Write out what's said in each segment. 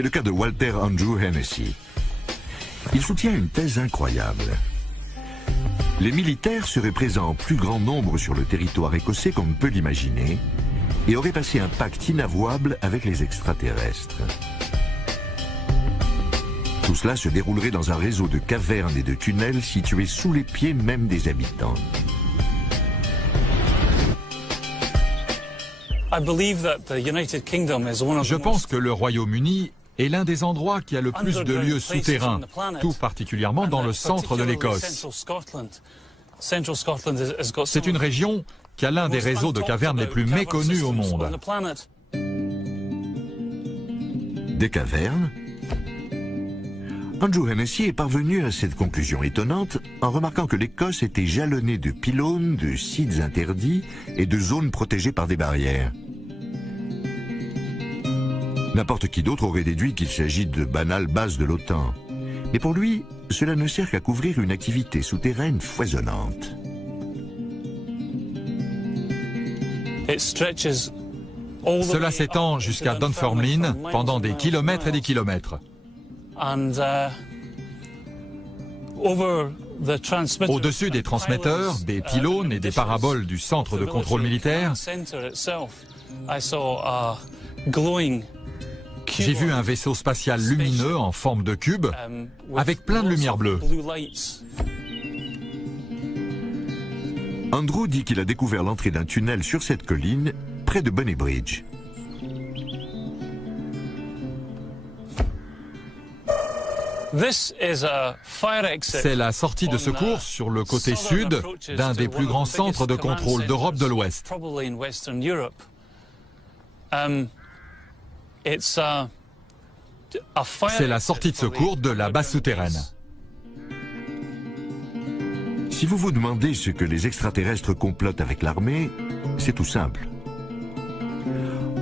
C'est le cas de Walter Andrew Hennessy. Il soutient une thèse incroyable. Les militaires seraient présents en plus grand nombre sur le territoire écossais qu'on ne peut l'imaginer et auraient passé un pacte inavouable avec les extraterrestres. Tout cela se déroulerait dans un réseau de cavernes et de tunnels situés sous les pieds même des habitants. Je pense que le Royaume-Uni est l'un des endroits qui a le plus de lieux souterrains, tout particulièrement dans le centre de l'Écosse. C'est une région qui a l'un des réseaux de cavernes les plus méconnus au monde. Des cavernes? Andrew Hennessy est parvenu à cette conclusion étonnante en remarquant que l'Écosse était jalonnée de pylônes, de sites interdits et de zones protégées par des barrières. N'importe qui d'autre aurait déduit qu'il s'agit de banales bases de l'OTAN. Mais pour lui, cela ne sert qu'à couvrir une activité souterraine foisonnante. Cela s'étend jusqu'à Dunfermline pendant des kilomètres et des kilomètres. Au-dessus des transmetteurs, des pylônes et des paraboles du centre de contrôle militaire, j'ai vu un vaisseau spatial lumineux en forme de cube avec plein de lumière bleue. Andrew dit qu'il a découvert l'entrée d'un tunnel sur cette colline près de Bonny Bridge. C'est la sortie de secours sur le côté sud d'un des plus grands centres de contrôle d'Europe de l'Ouest. C'est la sortie de secours de la base souterraine. Si vous vous demandez ce que les extraterrestres complotent avec l'armée, c'est tout simple.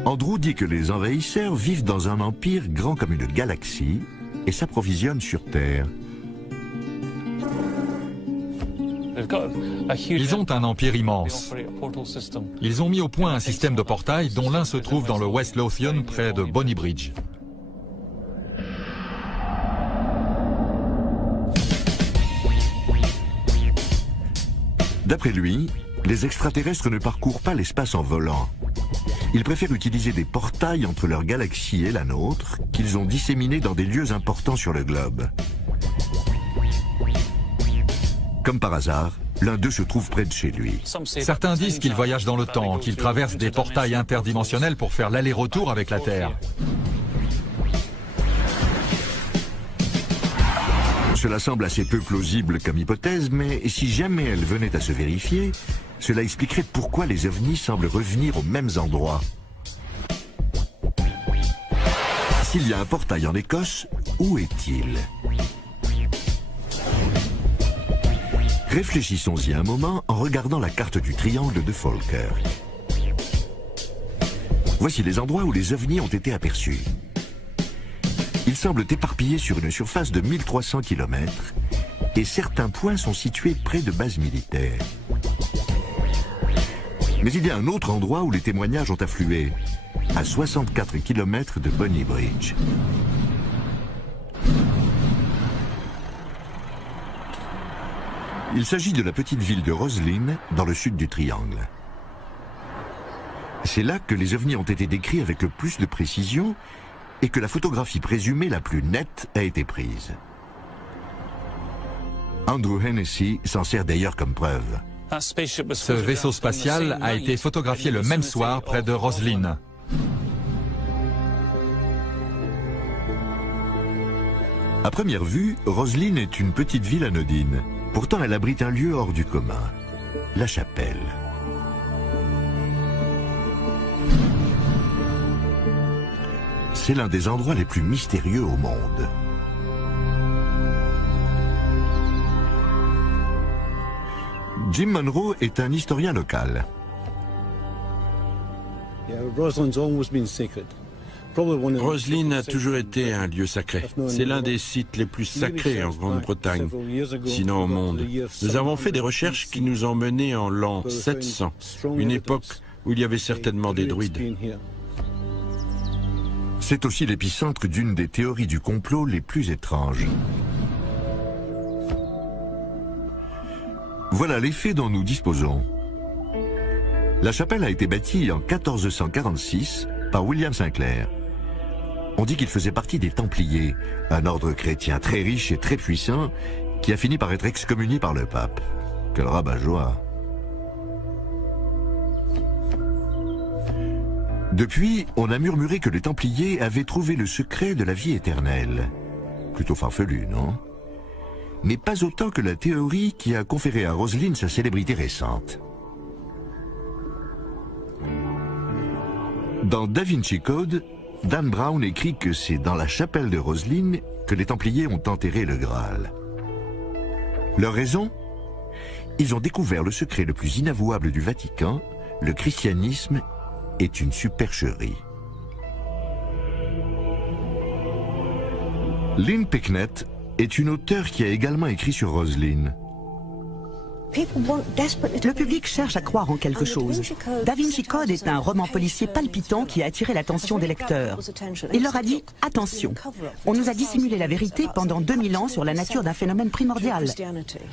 Andrew dit que les envahisseurs vivent dans un empire grand comme une galaxie et s'approvisionnent sur Terre. Ils ont un empire immense. Ils ont mis au point un système de portails dont l'un se trouve dans le West Lothian près de Bonny Bridge. D'après lui, les extraterrestres ne parcourent pas l'espace en volant. Ils préfèrent utiliser des portails entre leur galaxie et la nôtre, qu'ils ont disséminés dans des lieux importants sur le globe. Comme par hasard, l'un d'eux se trouve près de chez lui. Certains disent qu'ils voyagent dans le temps, qu'ils traversent des portails interdimensionnels pour faire l'aller-retour avec la Terre. Cela semble assez peu plausible comme hypothèse, mais si jamais elle venait à se vérifier, cela expliquerait pourquoi les ovnis semblent revenir aux mêmes endroits. S'il y a un portail en Écosse, où est-il? Réfléchissons-y un moment en regardant la carte du triangle de Falkirk. Voici les endroits où les ovnis ont été aperçus. Ils semblent éparpillés sur une surface de 1300 km et certains points sont situés près de bases militaires. Mais il y a un autre endroit où les témoignages ont afflué, à 64 km de Bonny Bridge. Il s'agit de la petite ville de Roslyn, dans le sud du triangle. C'est là que les ovnis ont été décrits avec le plus de précision et que la photographie présumée la plus nette a été prise. Andrew Hennessy s'en sert d'ailleurs comme preuve. Ce vaisseau spatial a été photographié le même soir près de Roslyn. À première vue, Roslyn est une petite ville anodine. Pourtant, elle abrite un lieu hors du commun, la chapelle. C'est l'un des endroits les plus mystérieux au monde. Jim Monroe est un historien local. Roslyn a toujours été un lieu sacré. C'est l'un des sites les plus sacrés en Grande-Bretagne, sinon au monde. Nous avons fait des recherches qui nous ont menés en l'an 700, une époque où il y avait certainement des druides. C'est aussi l'épicentre d'une des théories du complot les plus étranges. Voilà les faits dont nous disposons. La chapelle a été bâtie en 1446 par William Sinclair. On dit qu'il faisait partie des Templiers, un ordre chrétien très riche et très puissant qui a fini par être excommunié par le pape. Quel rabat-joie! Depuis, on a murmuré que les Templiers avaient trouvé le secret de la vie éternelle. Plutôt farfelu, non? Mais pas autant que la théorie qui a conféré à Roselyne sa célébrité récente. Dans Da Vinci Code, Dan Brown écrit que c'est dans la chapelle de Roselyne que les Templiers ont enterré le Graal. Leur raison? Ils ont découvert le secret le plus inavouable du Vatican, le christianisme est une supercherie. Lynn Pecknett est une auteure qui a également écrit sur Roselyne. Le public cherche à croire en quelque chose. Da Vinci Code est un roman policier palpitant qui a attiré l'attention des lecteurs. Il leur a dit « Attention, on nous a dissimulé la vérité pendant 2000 ans sur la nature d'un phénomène primordial,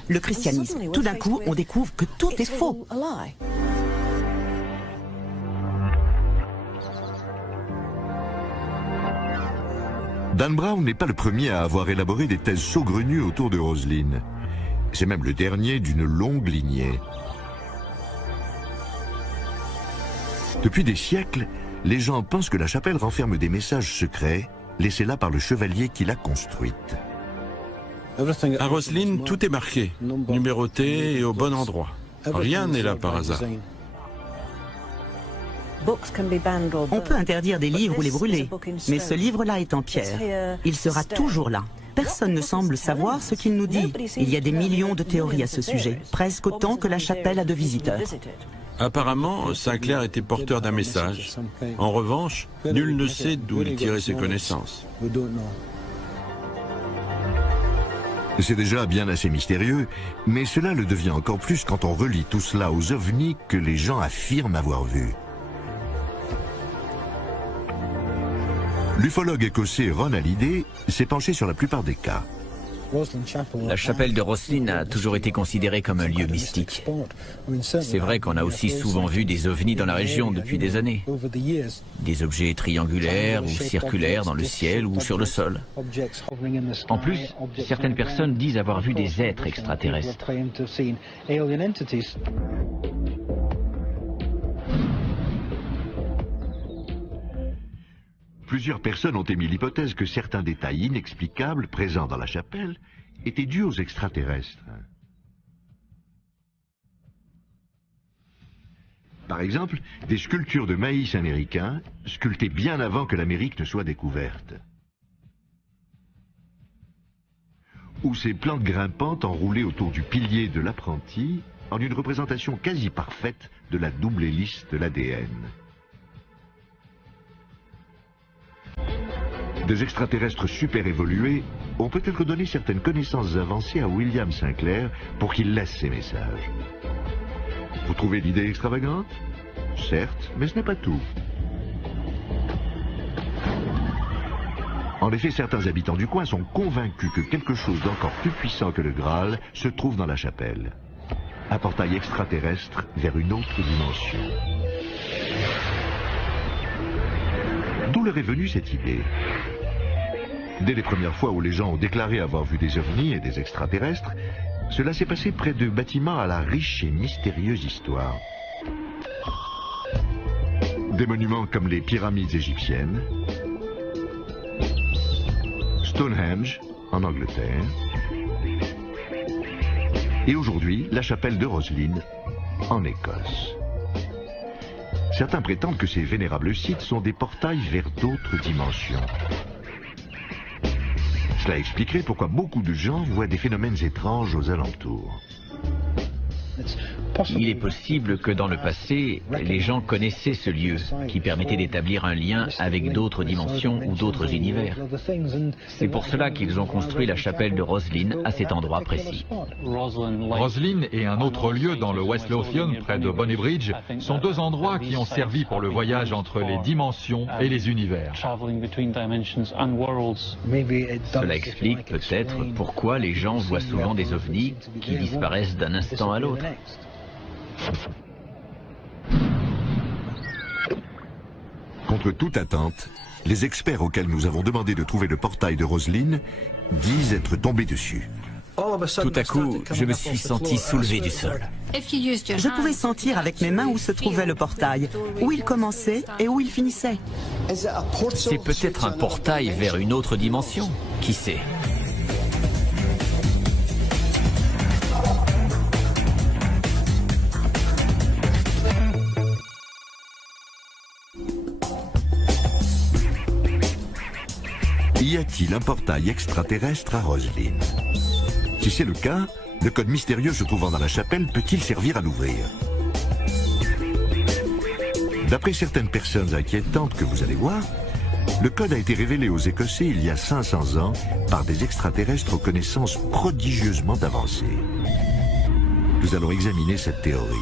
le christianisme. Tout d'un coup, on découvre que tout est faux. » Dan Brown n'est pas le premier à avoir élaboré des thèses saugrenues autour de Roselyne. C'est même le dernier d'une longue lignée. Depuis des siècles, les gens pensent que la chapelle renferme des messages secrets, laissés là par le chevalier qui l'a construite. À Roselyne, tout est marqué, numéroté et au bon endroit. Rien n'est là par hasard. On peut interdire des livres ou les brûler, mais ce livre-là est en pierre. Il sera toujours là. Personne ne semble savoir ce qu'il nous dit. Il y a des millions de théories à ce sujet, presque autant que la chapelle a de visiteurs. Apparemment, Sinclair était porteur d'un message. En revanche, nul ne sait d'où il tirait ses connaissances. C'est déjà bien assez mystérieux, mais cela le devient encore plus quand on relie tout cela aux ovnis que les gens affirment avoir vus. L'ufologue écossais Ron Halliday s'est penché sur la plupart des cas. La chapelle de Roselyne a toujours été considérée comme un lieu mystique. C'est vrai qu'on a aussi souvent vu des ovnis dans la région depuis des années. Des objets triangulaires ou circulaires dans le ciel ou sur le sol. En plus, certaines personnes disent avoir vu des êtres extraterrestres. Plusieurs personnes ont émis l'hypothèse que certains détails inexplicables présents dans la chapelle étaient dus aux extraterrestres. Par exemple, des sculptures de maïs américains, sculptées bien avant que l'Amérique ne soit découverte. Ou ces plantes grimpantes enroulées autour du pilier de l'apprenti, en une représentation quasi parfaite de la double hélice de l'ADN. Des extraterrestres super évolués ont peut-être donné certaines connaissances avancées à William Sinclair pour qu'il laisse ses messages. Vous trouvez l'idée extravagante? Certes, mais ce n'est pas tout. En effet, certains habitants du coin sont convaincus que quelque chose d'encore plus puissant que le Graal se trouve dans la chapelle. Un portail extraterrestre vers une autre dimension. D'où leur est venue cette idée? Dès les premières fois où les gens ont déclaré avoir vu des ovnis et des extraterrestres, cela s'est passé près de bâtiments à la riche et mystérieuse histoire. Des monuments comme les pyramides égyptiennes, Stonehenge en Angleterre, et aujourd'hui la chapelle de Roselyne en Écosse. Certains prétendent que ces vénérables sites sont des portails vers d'autres dimensions. Cela expliquerait pourquoi beaucoup de gens voient des phénomènes étranges aux alentours. Il est possible que dans le passé, les gens connaissaient ce lieu, qui permettait d'établir un lien avec d'autres dimensions ou d'autres univers. C'est pour cela qu'ils ont construit la chapelle de Roslin à cet endroit précis. Roslin et un autre lieu dans le West Lothian, près de Bonnybridge, sont deux endroits qui ont servi pour le voyage entre les dimensions et les univers. Cela explique peut-être pourquoi les gens voient souvent des ovnis qui disparaissent d'un instant à l'autre. Contre toute attente, les experts auxquels nous avons demandé de trouver le portail de Roslin disent être tombés dessus. Tout à coup, je me suis senti soulevé du sol. Je pouvais sentir avec mes mains où se trouvait le portail, où il commençait et où il finissait. C'est peut-être un portail vers une autre dimension. Qui sait? Y a-t-il un portail extraterrestre à Roslin? Si c'est le cas, le code mystérieux se trouvant dans la chapelle peut-il servir à l'ouvrir? D'après certaines personnes inquiétantes que vous allez voir, le code a été révélé aux Écossais il y a 500 ans par des extraterrestres aux connaissances prodigieusement avancées. Nous allons examiner cette théorie.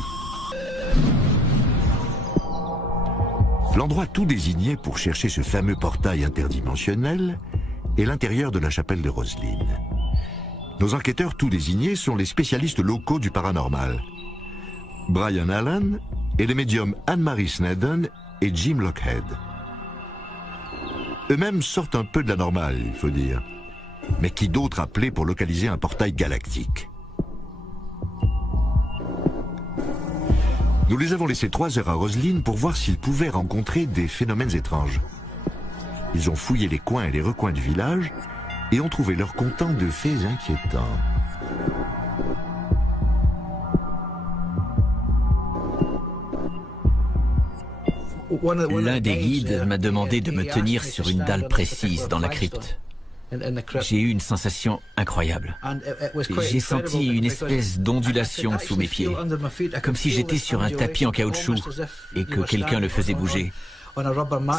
L'endroit tout désigné pour chercher ce fameux portail interdimensionnel est l'intérieur de la chapelle de Roslin. Nos enquêteurs tout désignés sont les spécialistes locaux du paranormal. Brian Allen et les médiums Anne-Marie Snedden et Jim Lockhead. Eux-mêmes sortent un peu de la normale, il faut dire. Mais qui d'autre appelé pour localiser un portail galactique? Nous les avons laissés 3 heures à Roslin pour voir s'ils pouvaient rencontrer des phénomènes étranges. Ils ont fouillé les coins et les recoins du village et ont trouvé leur comptant de faits inquiétants. L'un des guides m'a demandé de me tenir sur une dalle précise dans la crypte. J'ai eu une sensation incroyable. J'ai senti une espèce d'ondulation sous mes pieds, comme si j'étais sur un tapis en caoutchouc et que quelqu'un le faisait bouger.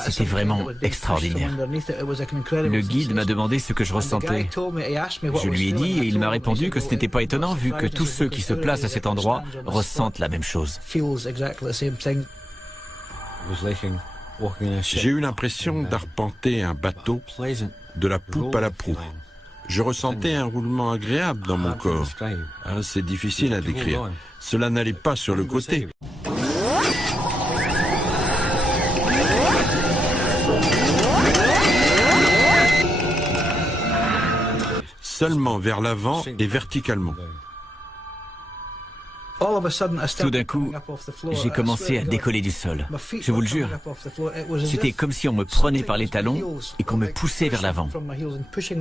C'était vraiment extraordinaire. Le guide m'a demandé ce que je ressentais. Je lui ai dit et il m'a répondu que ce n'était pas étonnant vu que tous ceux qui se placent à cet endroit ressentent la même chose. J'ai eu l'impression d'arpenter un bateau de la poupe à la proue. Je ressentais un roulement agréable dans mon corps. C'est difficile à décrire. Cela n'allait pas sur le côté. Seulement vers l'avant et verticalement. Tout d'un coup, j'ai commencé à décoller du sol. Je vous le jure. C'était comme si on me prenait par les talons et qu'on me poussait vers l'avant.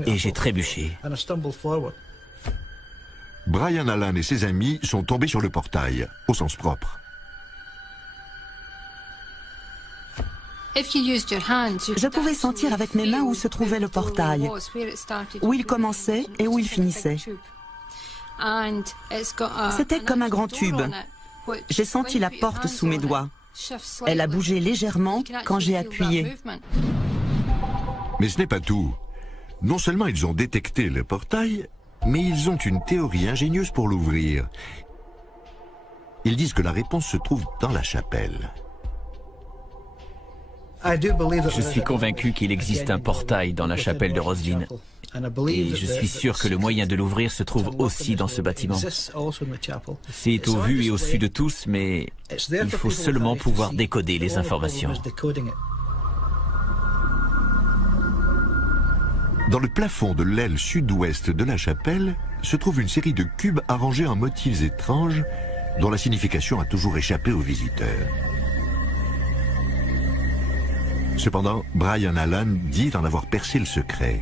Et j'ai trébuché. Brian Allen et ses amis sont tombés sur le portail, au sens propre. Je pouvais sentir avec mes mains où se trouvait le portail, où il commençait et où il finissait. C'était comme un grand tube. J'ai senti la porte sous mes doigts. Elle a bougé légèrement quand j'ai appuyé. Mais ce n'est pas tout. Non seulement ils ont détecté le portail, mais ils ont une théorie ingénieuse pour l'ouvrir. Ils disent que la réponse se trouve dans la chapelle. Je suis convaincu qu'il existe un portail dans la chapelle de Roslin. Et je suis sûr que le moyen de l'ouvrir se trouve aussi dans ce bâtiment. C'est au vu et au su de tous, mais il faut seulement pouvoir décoder les informations. Dans le plafond de l'aile sud-ouest de la chapelle se trouve une série de cubes arrangés en motifs étranges dont la signification a toujours échappé aux visiteurs. Cependant, Brian Allen dit en avoir percé le secret.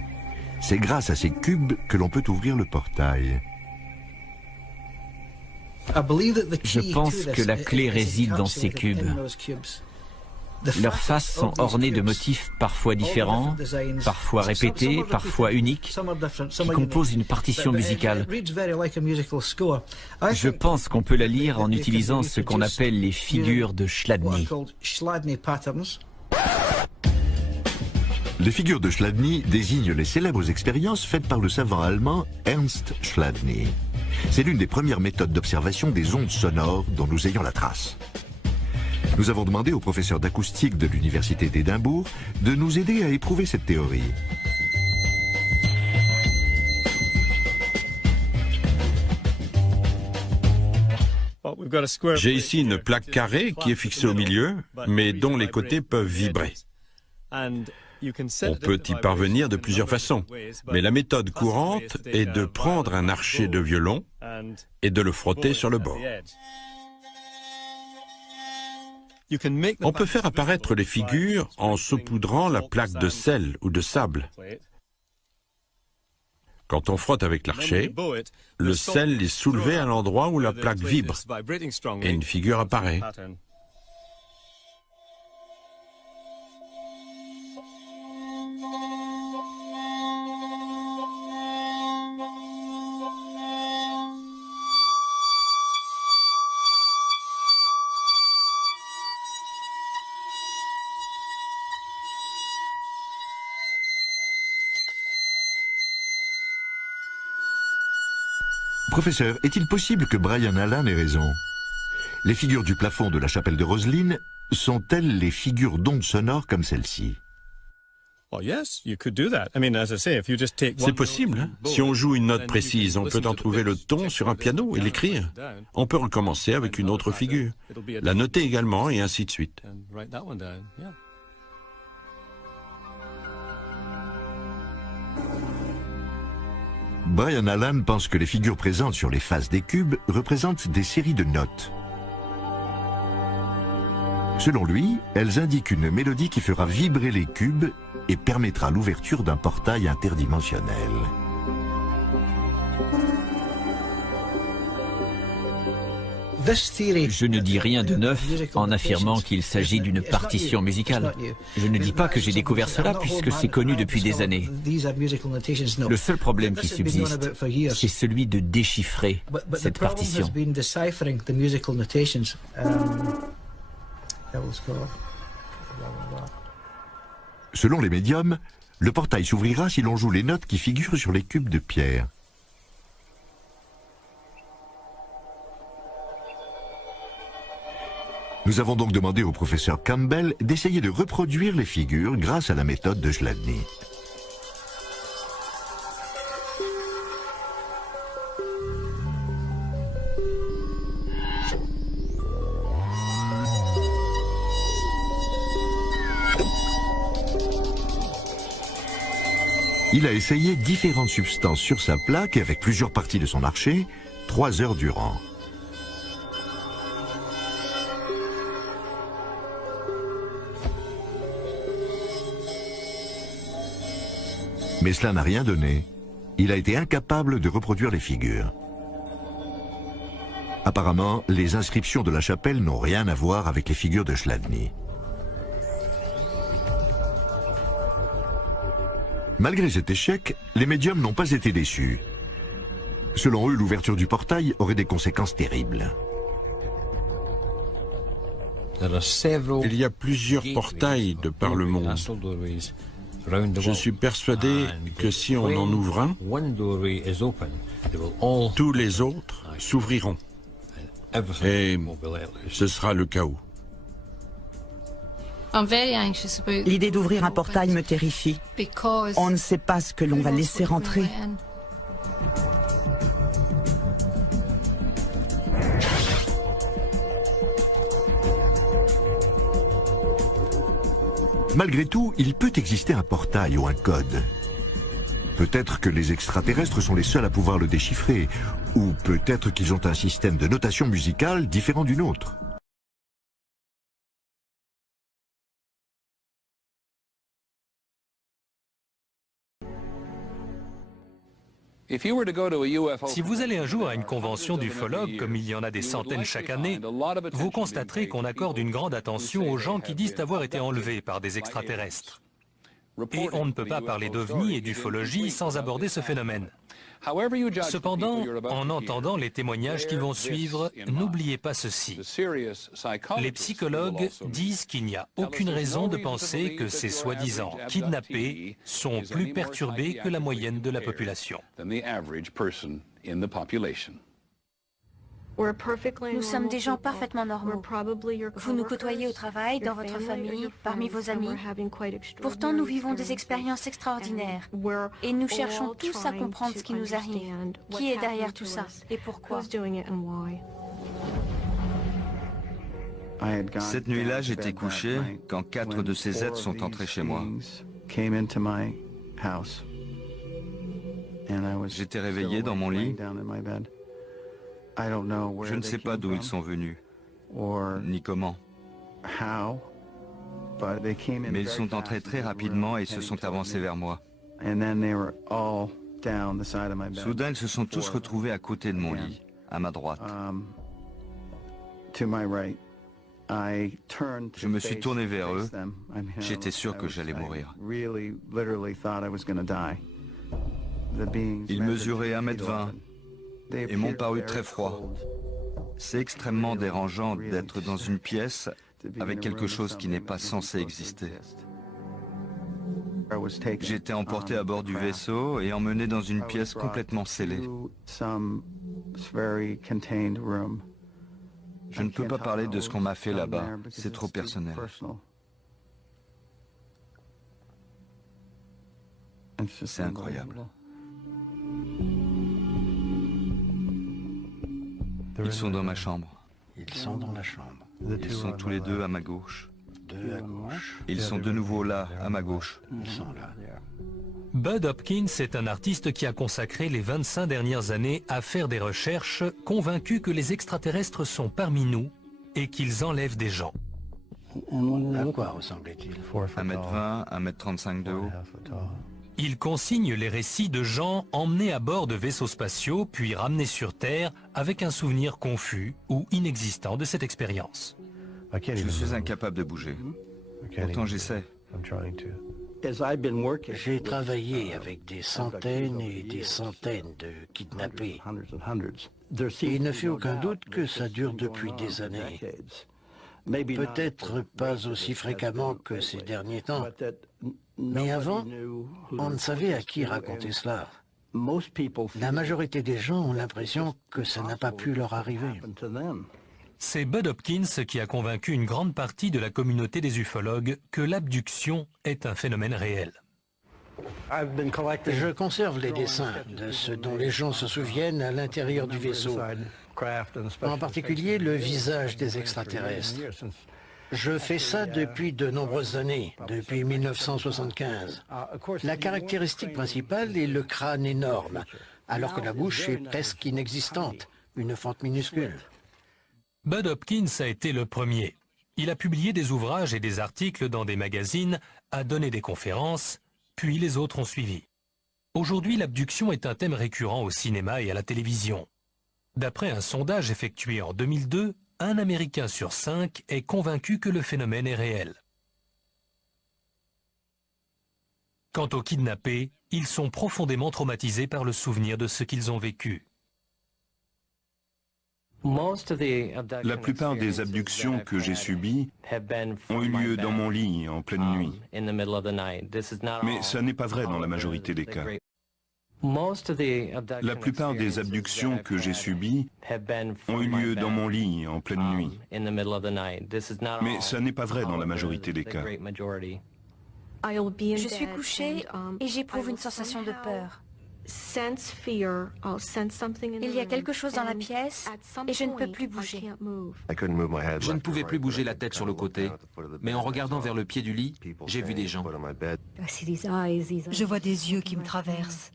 C'est grâce à ces cubes que l'on peut ouvrir le portail. Je pense que la clé réside dans ces cubes. Leurs faces sont ornées de motifs parfois différents, parfois répétés, parfois uniques, qui composent une partition musicale. Je pense qu'on peut la lire en utilisant ce qu'on appelle les figures de Chladni. Les figures de Chladni désignent les célèbres expériences faites par le savant allemand Ernst Chladni. C'est l'une des premières méthodes d'observation des ondes sonores dont nous ayons la trace. Nous avons demandé au professeur d'acoustique de l'Université d'Édimbourg de nous aider à éprouver cette théorie. J'ai ici une plaque carrée qui est fixée au milieu, mais dont les côtés peuvent vibrer. On peut y parvenir de plusieurs façons, mais la méthode courante est de prendre un archet de violon et de le frotter sur le bord. On peut faire apparaître les figures en saupoudrant la plaque de sel ou de sable. Quand on frotte avec l'archet, le sel est soulevé à l'endroit où la plaque vibre et une figure apparaît. Professeur, est-il possible que Brian Allan ait raison? Les figures du plafond de la chapelle de Rosslyn sont-elles les figures d'ondes sonores comme celle-ci? C'est possible, hein? Si on joue une note précise, on peut en trouver le ton sur un piano et l'écrire. On peut recommencer avec une autre figure, la noter également et ainsi de suite. Brian Allan pense que les figures présentes sur les faces des cubes représentent des séries de notes. Selon lui, elles indiquent une mélodie qui fera vibrer les cubes et permettra l'ouverture d'un portail interdimensionnel. Je ne dis rien de neuf en affirmant qu'il s'agit d'une partition musicale. Je ne dis pas que j'ai découvert cela puisque c'est connu depuis des années. Le seul problème qui subsiste, c'est celui de déchiffrer cette partition. Selon les médiums, le portail s'ouvrira si l'on joue les notes qui figurent sur les cubes de pierre. Nous avons donc demandé au professeur Campbell d'essayer de reproduire les figures grâce à la méthode de Chladni. Il a essayé différentes substances sur sa plaque et avec plusieurs parties de son archet, 3 heures durant. Mais cela n'a rien donné. Il a été incapable de reproduire les figures. Apparemment, les inscriptions de la chapelle n'ont rien à voir avec les figures de Chladni. Malgré cet échec, les médiums n'ont pas été déçus. Selon eux, l'ouverture du portail aurait des conséquences terribles. Il y a plusieurs portails de par le monde. Je suis persuadé que si on en ouvre un, tous les autres s'ouvriront. Et ce sera le chaos. L'idée d'ouvrir un portail me terrifie. On ne sait pas ce que l'on va laisser rentrer. Malgré tout, il peut exister un portail ou un code. Peut-être que les extraterrestres sont les seuls à pouvoir le déchiffrer, ou peut-être qu'ils ont un système de notation musicale différent du nôtre. Si vous allez un jour à une convention d'ufologues, comme il y en a des centaines chaque année, vous constaterez qu'on accorde une grande attention aux gens qui disent avoir été enlevés par des extraterrestres. Et on ne peut pas parler d'ovnis et d'ufologie sans aborder ce phénomène. Cependant, en entendant les témoignages qui vont suivre, n'oubliez pas ceci. Les psychologues disent qu'il n'y a aucune raison de penser que ces soi-disant kidnappés sont plus perturbés que la moyenne de la population. Nous sommes des gens parfaitement normaux. Vous nous côtoyez au travail, dans votre famille, parmi vos amis. Pourtant, nous vivons des expériences extraordinaires. Et nous cherchons tous à comprendre ce qui nous arrive. Qui est derrière tout ça et pourquoi? Cette nuit-là, j'étais couché quand 4 de ces êtres sont entrés chez moi. J'étais réveillé dans mon lit. Je ne sais pas d'où ils sont venus, ni comment. Mais ils sont entrés très rapidement et se sont avancés vers moi. Soudain, ils se sont tous retrouvés à côté de mon lit, à ma droite. Je me suis tourné vers eux. J'étais sûr que j'allais mourir. Ils mesuraient 1,20 m et m'ont paru très froids. C'est extrêmement dérangeant d'être dans une pièce avec quelque chose qui n'est pas censé exister. J'ai été emporté à bord du vaisseau et emmené dans une pièce complètement scellée. Je ne peux pas parler de ce qu'on m'a fait là-bas, c'est trop personnel. C'est incroyable. Ils sont dans ma chambre. Ils sont dans la chambre. Ils sont tous les deux à ma gauche. Deux à gauche. Ils sont de nouveau là, à ma gauche. Ils sont là. Bud Hopkins est un artiste qui a consacré les 25 dernières années à faire des recherches, convaincu que les extraterrestres sont parmi nous et qu'ils enlèvent des gens. À quoi ressemblait-il? 1,20 m, 1,35 m de haut. Il consigne les récits de gens emmenés à bord de vaisseaux spatiaux puis ramenés sur Terre avec un souvenir confus ou inexistant de cette expérience. Je suis incapable de bouger. Pourtant j'essaie. J'ai travaillé avec des centaines et des centaines de kidnappés. Il ne fait aucun doute que ça dure depuis des années. Peut-être pas aussi fréquemment que ces derniers temps. Mais avant, on ne savait à qui raconter cela. La majorité des gens ont l'impression que ça n'a pas pu leur arriver. C'est Bud Hopkins qui a convaincu une grande partie de la communauté des ufologues que l'abduction est un phénomène réel. Je conserve les dessins de ce dont les gens se souviennent à l'intérieur du vaisseau, en particulier le visage des extraterrestres. Je fais ça depuis de nombreuses années, depuis 1975. La caractéristique principale est le crâne énorme, alors que la bouche est presque inexistante, une fente minuscule. Bud Hopkins a été le premier. Il a publié des ouvrages et des articles dans des magazines, a donné des conférences, puis les autres ont suivi. Aujourd'hui, l'abduction est un thème récurrent au cinéma et à la télévision. D'après un sondage effectué en 2002, un Américain sur 5 est convaincu que le phénomène est réel. Quant aux kidnappés, ils sont profondément traumatisés par le souvenir de ce qu'ils ont vécu. La plupart des abductions que j'ai subies ont eu lieu dans mon lit en pleine nuit. Mais ça n'est pas vrai dans la majorité des cas. La plupart des abductions que j'ai subies ont eu lieu dans mon lit en pleine nuit. Mais ça n'est pas vrai dans la majorité des cas. Je suis couchée et j'éprouve une sensation de peur. Il y a quelque chose dans la pièce et je ne peux plus bouger. Je ne pouvais plus bouger la tête sur le côté, mais en regardant vers le pied du lit, j'ai vu des gens. Je vois des yeux qui me traversent.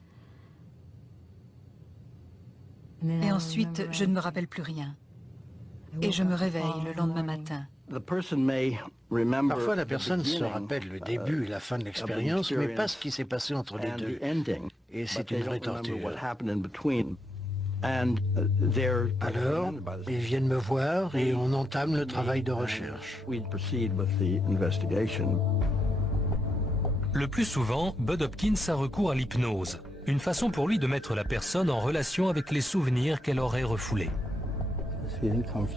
Et ensuite, je ne me rappelle plus rien. Et je me réveille le lendemain matin. Parfois, la personne se rappelle le début et la fin de l'expérience, mais pas ce qui s'est passé entre les deux. et c'est une vraie torture. Alors, ils viennent me voir et on entame le travail de recherche. Le plus souvent, Bud Hopkins a recours à l'hypnose, une façon pour lui de mettre la personne en relation avec les souvenirs qu'elle aurait refoulés.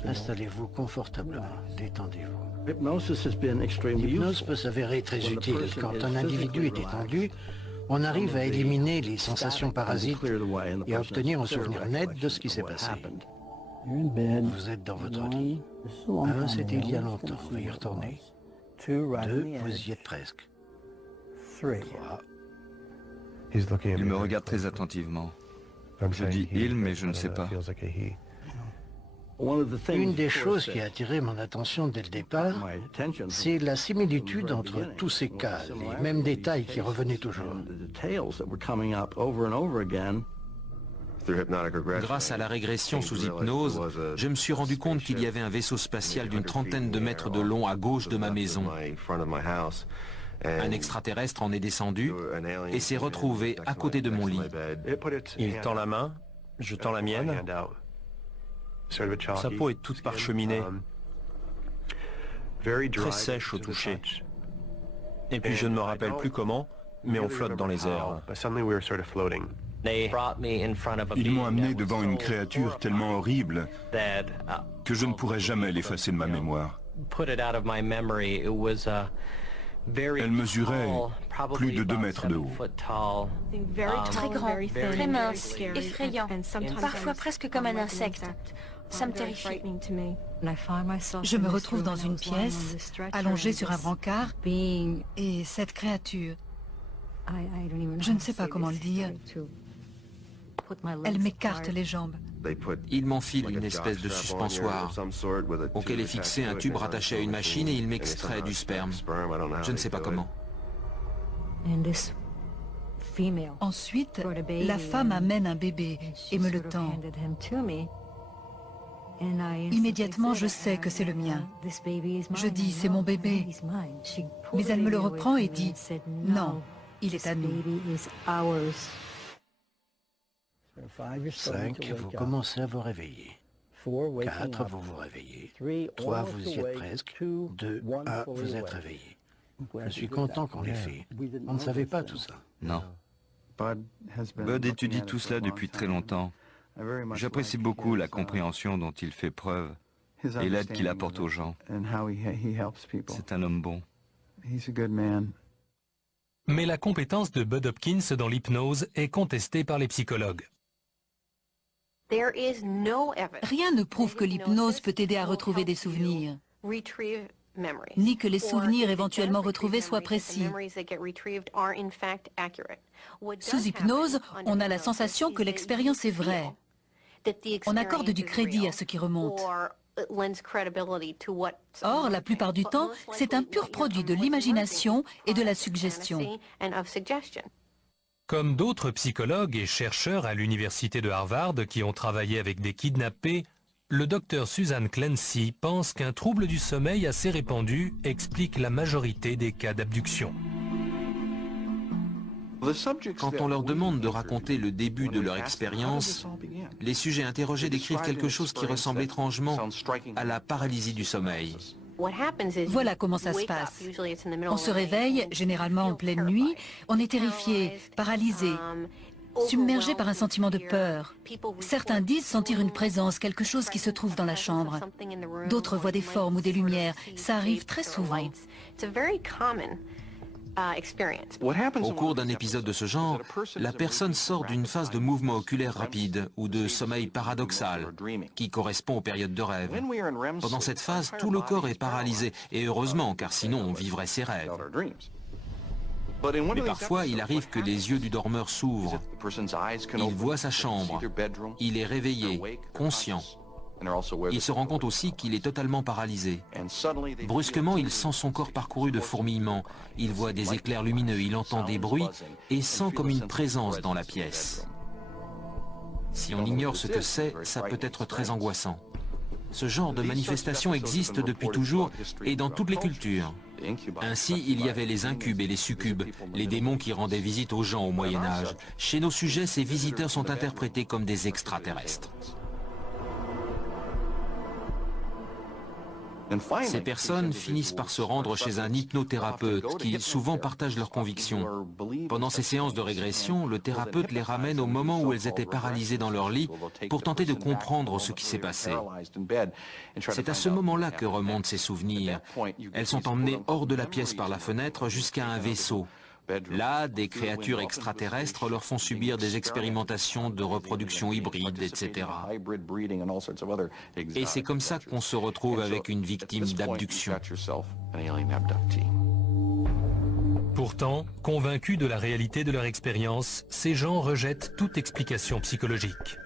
Installez-vous confortablement, détendez-vous. L'hypnose peut s'avérer très utile. Quand un individu est détendu, on arrive à éliminer les sensations parasites et à obtenir un souvenir net de ce qui s'est passé. Vous êtes dans votre lit. 1, c'était il y a longtemps, veuillez retourner. 2, vous y êtes presque. 3. Il me regarde très attentivement. Je dis « il », mais je ne sais pas. Une des choses qui a attiré mon attention dès le départ, c'est la similitude entre tous ces cas, les mêmes détails qui revenaient toujours. Grâce à la régression sous hypnose, je me suis rendu compte qu'il y avait un vaisseau spatial d'une trentaine de mètres de long à gauche de ma maison. Un extraterrestre en est descendu et s'est retrouvé à côté de mon lit. Il tend la main, je tends la mienne. Sa peau est toute parcheminée, très sèche au toucher. Et puis je ne me rappelle plus comment, mais on flotte dans les airs. Ils m'ont amené devant une créature tellement horrible que je ne pourrais jamais l'effacer de ma mémoire. Elle mesurait plus de 2 mètres de haut. Très grand, très mince, effrayant, parfois presque comme un insecte. Ça me terrifie. Je me retrouve dans une pièce, allongée sur un brancard, et cette créature, je ne sais pas comment le dire, elle m'écarte les jambes. Il m'enfile une espèce de suspensoire auquel est fixé un tube rattaché à une machine et il m'extrait du sperme. Je ne sais pas comment. Ensuite, la femme amène un bébé et me le tend. Immédiatement, je sais que c'est le mien. Je dis, c'est mon bébé. Mais elle me le reprend et dit, non, il est à nous. 5, vous commencez à vous réveiller. 4, vous vous réveillez. 3, vous y êtes presque. 2, 1, vous êtes réveillé. Je suis content qu'on l'ait fait. On ne savait pas tout ça. Non. Bud étudie tout cela depuis très longtemps. J'apprécie beaucoup la compréhension dont il fait preuve et l'aide qu'il apporte aux gens. C'est un homme bon. Mais la compétence de Bud Hopkins dans l'hypnose est contestée par les psychologues. Rien ne prouve que l'hypnose peut aider à retrouver des souvenirs, ni que les souvenirs éventuellement retrouvés soient précis. Sous hypnose, on a la sensation que l'expérience est vraie. On accorde du crédit à ce qui remonte. Or, la plupart du temps, c'est un pur produit de l'imagination et de la suggestion. Comme d'autres psychologues et chercheurs à l'université de Harvard qui ont travaillé avec des kidnappés, le docteur Susan Clancy pense qu'un trouble du sommeil assez répandu explique la majorité des cas d'abduction. Quand on leur demande de raconter le début de leur expérience, les sujets interrogés décrivent quelque chose qui ressemble étrangement à la paralysie du sommeil. Voilà comment ça se passe. On se réveille, généralement en pleine nuit, on est terrifié, paralysé, submergé par un sentiment de peur. Certains disent sentir une présence, quelque chose qui se trouve dans la chambre. D'autres voient des formes ou des lumières. Ça arrive très souvent. Au cours d'un épisode de ce genre, la personne sort d'une phase de mouvement oculaire rapide ou de sommeil paradoxal, qui correspond aux périodes de rêve. Pendant cette phase, tout le corps est paralysé, et heureusement, car sinon on vivrait ses rêves. Mais parfois, il arrive que les yeux du dormeur s'ouvrent. Il voit sa chambre. Il est réveillé, conscient. Il se rend compte aussi qu'il est totalement paralysé. Brusquement, il sent son corps parcouru de fourmillements. Il voit des éclairs lumineux, il entend des bruits et sent comme une présence dans la pièce. Si on ignore ce que c'est, ça peut être très angoissant. Ce genre de manifestation existe depuis toujours et dans toutes les cultures. Ainsi, il y avait les incubes et les succubes, les démons qui rendaient visite aux gens au Moyen-Âge. Chez nos sujets, ces visiteurs sont interprétés comme des extraterrestres. Ces personnes finissent par se rendre chez un hypnothérapeute qui souvent partage leurs convictions. Pendant ces séances de régression, le thérapeute les ramène au moment où elles étaient paralysées dans leur lit pour tenter de comprendre ce qui s'est passé. C'est à ce moment-là que remontent ces souvenirs. Elles sont emmenées hors de la pièce par la fenêtre jusqu'à un vaisseau. Là, des créatures extraterrestres leur font subir des expérimentations de reproduction hybride, etc. Et c'est comme ça qu'on se retrouve avec une victime d'abduction. Pourtant, convaincus de la réalité de leur expérience, ces gens rejettent toute explication psychologique.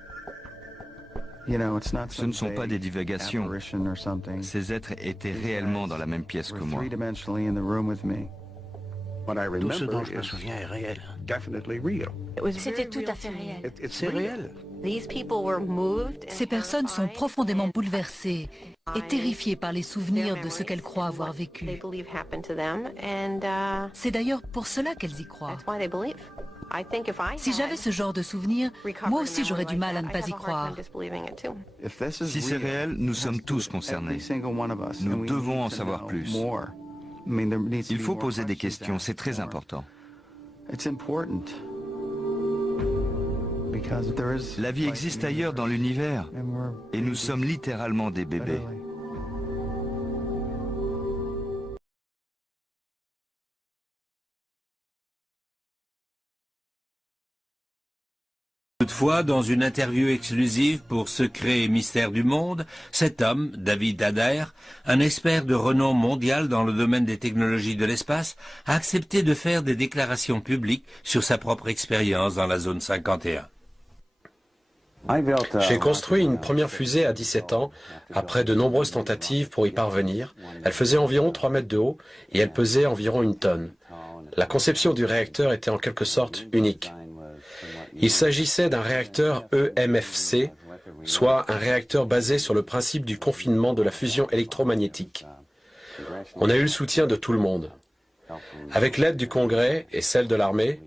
Ce ne sont pas des divagations. Ces êtres étaient réellement dans la même pièce que moi. Tout ce dont je me souviens est réel. C'était tout à fait réel. C'est réel. Ces personnes sont profondément bouleversées et terrifiées par les souvenirs de ce qu'elles croient avoir vécu. C'est d'ailleurs pour cela qu'elles y croient. Si j'avais ce genre de souvenirs, moi aussi j'aurais du mal à ne pas y croire. Si c'est réel, nous sommes tous concernés. Nous devons en savoir plus. Il faut poser des questions, c'est très important. La vie existe ailleurs dans l'univers et nous sommes littéralement des bébés. Toutefois, dans une interview exclusive pour Secrets et Mystères du Monde, cet homme, David Adair, un expert de renom mondial dans le domaine des technologies de l'espace, a accepté de faire des déclarations publiques sur sa propre expérience dans la zone 51. J'ai construit une première fusée à 17 ans, après de nombreuses tentatives pour y parvenir. Elle faisait environ 3 mètres de haut et elle pesait environ 1 tonne. La conception du réacteur était en quelque sorte unique. Il s'agissait d'un réacteur EMFC, soit un réacteur basé sur le principe du confinement de la fusion électromagnétique. On a eu le soutien de tout le monde. Avec l'aide du Congrès et celle de l'armée,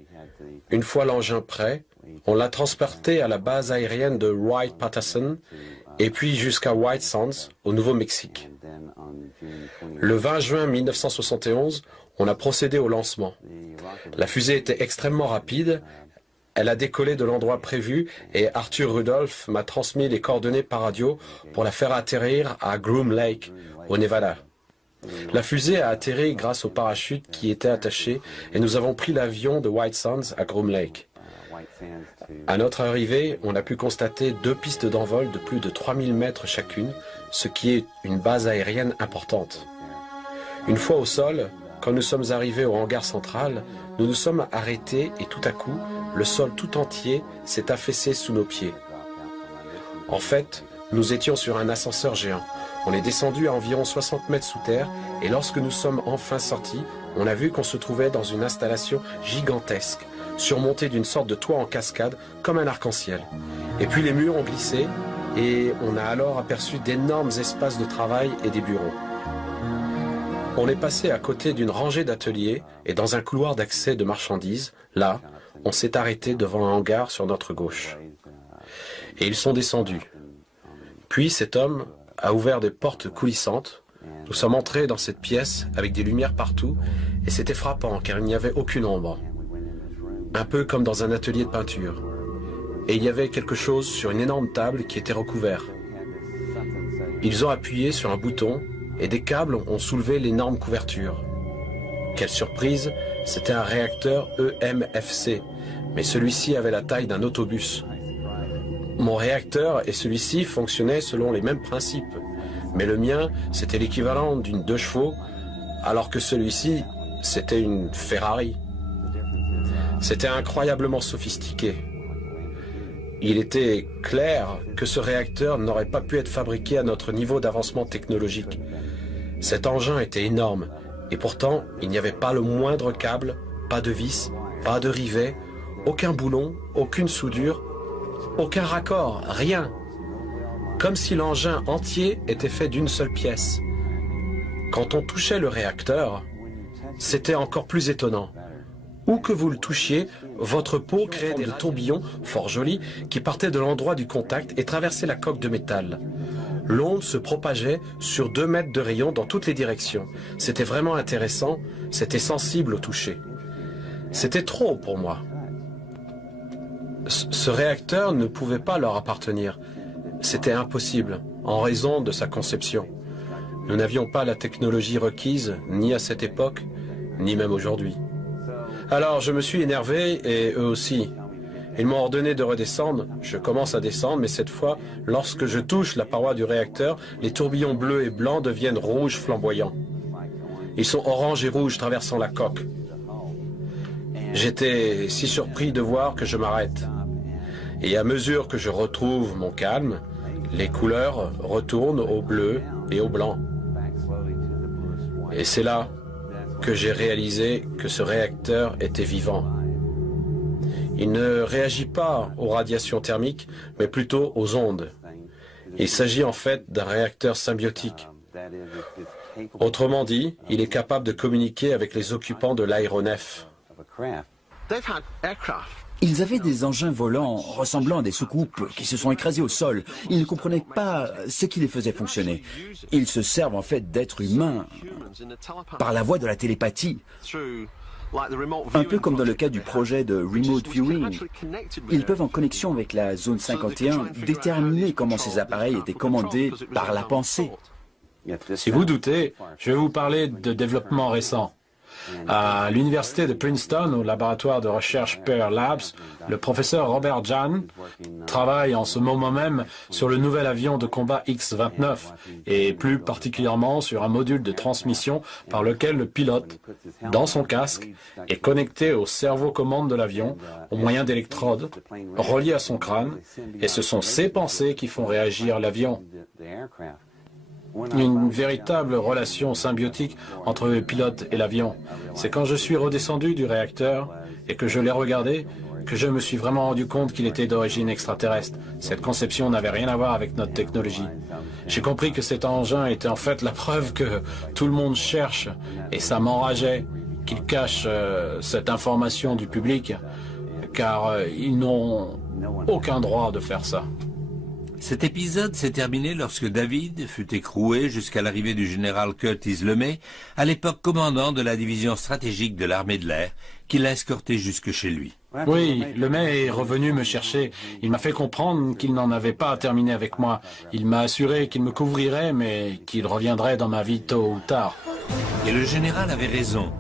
une fois l'engin prêt, on l'a transporté à la base aérienne de Wright-Patterson et puis jusqu'à White Sands, au Nouveau-Mexique. Le 20 juin 1971, on a procédé au lancement. La fusée était extrêmement rapide. Elle a décollé de l'endroit prévu et Arthur Rudolph m'a transmis les coordonnées par radio pour la faire atterrir à Groom Lake, au Nevada. La fusée a atterri grâce au parachute qui était attaché et nous avons pris l'avion de White Sands à Groom Lake. À notre arrivée, on a pu constater 2 pistes d'envol de plus de 3000 mètres chacune, ce qui est une base aérienne importante. Une fois au sol, quand nous sommes arrivés au hangar central, nous nous sommes arrêtés et tout à coup, le sol tout entier s'est affaissé sous nos pieds. En fait, nous étions sur un ascenseur géant. On est descendu à environ 60 mètres sous terre et lorsque nous sommes enfin sortis, on a vu qu'on se trouvait dans une installation gigantesque, surmontée d'une sorte de toit en cascade comme un arc-en-ciel. Et puis les murs ont glissé et on a alors aperçu d'énormes espaces de travail et des bureaux. On est passé à côté d'une rangée d'ateliers et dans un couloir d'accès de marchandises, là, on s'est arrêté devant un hangar sur notre gauche. Et ils sont descendus. Puis cet homme a ouvert des portes coulissantes. Nous sommes entrés dans cette pièce avec des lumières partout et c'était frappant car il n'y avait aucune ombre. Un peu comme dans un atelier de peinture. Et il y avait quelque chose sur une énorme table qui était recouvert. Ils ont appuyé sur un bouton et des câbles ont soulevé l'énorme couverture. Quelle surprise, c'était un réacteur EMFC, mais celui-ci avait la taille d'un autobus. Mon réacteur et celui-ci fonctionnaient selon les mêmes principes, mais le mien, c'était l'équivalent d'une 2 chevaux, alors que celui-ci, c'était une Ferrari. C'était incroyablement sophistiqué. Il était clair que ce réacteur n'aurait pas pu être fabriqué à notre niveau d'avancement technologique. Cet engin était énorme, et pourtant, il n'y avait pas le moindre câble, pas de vis, pas de rivet, aucun boulon, aucune soudure, aucun raccord, rien. comme si l'engin entier était fait d'une seule pièce. Quand on touchait le réacteur, c'était encore plus étonnant. Où que vous le touchiez, votre peau créait des tourbillons fort jolis qui partaient de l'endroit du contact et traversaient la coque de métal. L'onde se propageait sur 2 mètres de rayon dans toutes les directions. C'était vraiment intéressant, c'était sensible au toucher. C'était trop pour moi. Ce réacteur ne pouvait pas leur appartenir. C'était impossible, en raison de sa conception. Nous n'avions pas la technologie requise, ni à cette époque, ni même aujourd'hui. Alors je me suis énervé, et eux aussi. Ils m'ont ordonné de redescendre. Je commence à descendre, mais cette fois, lorsque je touche la paroi du réacteur, les tourbillons bleus et blancs deviennent rouges flamboyants. Ils sont orange et rouge traversant la coque. J'étais si surpris de voir que je m'arrête. Et à mesure que je retrouve mon calme, les couleurs retournent au bleu et au blanc. Et c'est là que j'ai réalisé que ce réacteur était vivant. Il ne réagit pas aux radiations thermiques, mais plutôt aux ondes. Il s'agit en fait d'un réacteur symbiotique. Autrement dit, il est capable de communiquer avec les occupants de l'aéronef. Ils avaient des engins volants ressemblant à des soucoupes qui se sont écrasés au sol. Ils ne comprenaient pas ce qui les faisait fonctionner. Ils se servent en fait d'êtres humains par la voie de la télépathie. Un peu comme dans le cas du projet de Remote Viewing. Ils peuvent, en connexion avec la zone 51, déterminer comment ces appareils étaient commandés par la pensée. Si vous doutez, je vais vous parler de développement récent. À l'université de Princeton, au laboratoire de recherche Pear Labs, le professeur Robert Jahn travaille en ce moment même sur le nouvel avion de combat X-29 et plus particulièrement sur un module de transmission par lequel le pilote, dans son casque, est connecté au cerveau-commande de l'avion au moyen d'électrodes reliées à son crâne, et ce sont ses pensées qui font réagir l'avion. Une véritable relation symbiotique entre le pilote et l'avion. C'est quand je suis redescendu du réacteur et que je l'ai regardé que je me suis vraiment rendu compte qu'il était d'origine extraterrestre. Cette conception n'avait rien à voir avec notre technologie. J'ai compris que cet engin était en fait la preuve que tout le monde cherche, et ça m'enrageait qu'il cache cette information du public, car ils n'ont aucun droit de faire ça. Cet épisode s'est terminé lorsque David fut écroué jusqu'à l'arrivée du général Curtis LeMay, à l'époque commandant de la division stratégique de l'armée de l'air, qui l'a escorté jusque chez lui. Oui, LeMay est revenu me chercher. Il m'a fait comprendre qu'il n'en avait pas terminé avec moi. Il m'a assuré qu'il me couvrirait, mais qu'il reviendrait dans ma vie tôt ou tard. Et le général avait raison.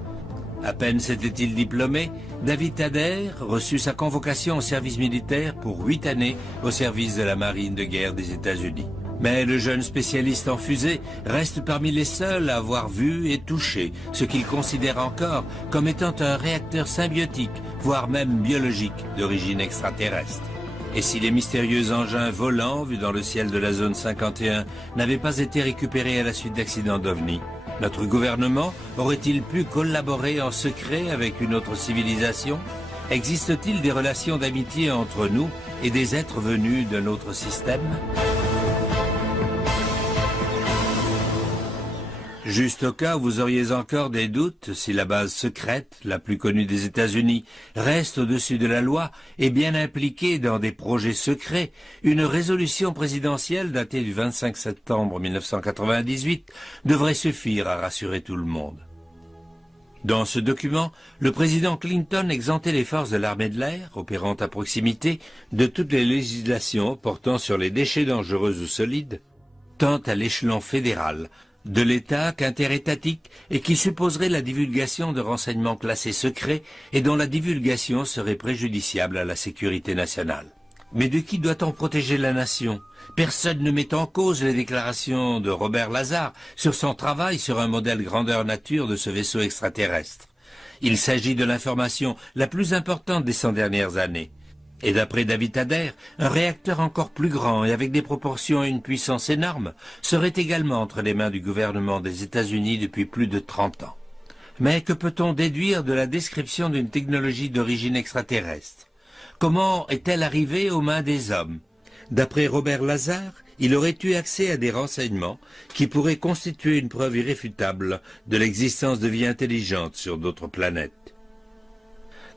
À peine s'était-il diplômé, David Adair reçut sa convocation au service militaire pour 8 années au service de la marine de guerre des États-Unis. Mais le jeune spécialiste en fusée reste parmi les seuls à avoir vu et touché ce qu'il considère encore comme étant un réacteur symbiotique, voire même biologique, d'origine extraterrestre. Et si les mystérieux engins volants vus dans le ciel de la zone 51 n'avaient pas été récupérés à la suite d'accidents d'OVNI, notre gouvernement aurait-il pu collaborer en secret avec une autre civilisation? Existe-t-il des relations d'amitié entre nous et des êtres venus d'un autre système? Juste au cas où vous auriez encore des doutes, si la base secrète, la plus connue des États-Unis, reste au-dessus de la loi et bien impliquée dans des projets secrets, une résolution présidentielle datée du 25 septembre 1998 devrait suffire à rassurer tout le monde. Dans ce document, le président Clinton exemptait les forces de l'armée de l'air, opérant à proximité, de toutes les législations portant sur les déchets dangereux ou solides, tant à l'échelon fédéral, de l'État qu'interétatique, et qui supposerait la divulgation de renseignements classés secrets et dont la divulgation serait préjudiciable à la sécurité nationale. Mais de qui doit-on protéger la nation? Personne ne met en cause les déclarations de Robert Lazar sur son travail sur un modèle grandeur nature de ce vaisseau extraterrestre. Il s'agit de l'information la plus importante des 100 dernières années. Et d'après David Adair, un réacteur encore plus grand et avec des proportions et une puissance énorme serait également entre les mains du gouvernement des États-Unis depuis plus de 30 ans. Mais que peut-on déduire de la description d'une technologie d'origine extraterrestre? Comment est-elle arrivée aux mains des hommes? D'après Robert Lazar, il aurait eu accès à des renseignements qui pourraient constituer une preuve irréfutable de l'existence de vie intelligente sur d'autres planètes.